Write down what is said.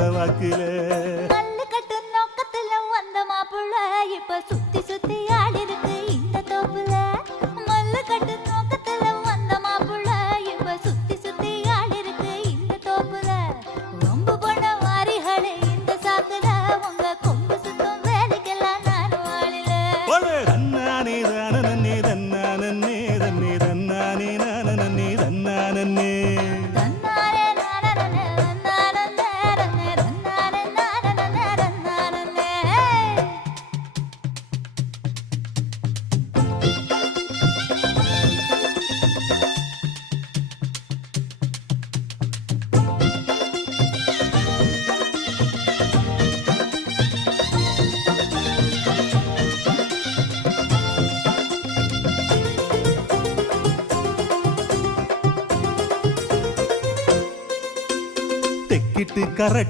கொடுத்த வாக்குல மல்லு கட்டு நோக்கத்துல வந்த மாப்புள்ள இப்ப சுத்தி சுத்தி ஆடி இருக்கு இந்த தோப்புல. மல்லு கட்டு நோக்கத்துல வந்த மாப்புள்ள இப்ப சுத்தி சுத்தி ஆடி இருக்கு இந்த தோப்புல. ரொம்ப பண்ண வாரிகளே இந்த சாக்குல உங்க கொம்பு சுத்தம் வேலைக்கெல்லாம் நானும் ஆளில. தன்னானே தானே தன்னானே தன்னே தன்னானே நானே தன்னானே தன்னாரே நானனனே தன்னானனே ரன்னே தன்னானே நானனனே தன்னானனே. தெக்கிட்டு கரட்டு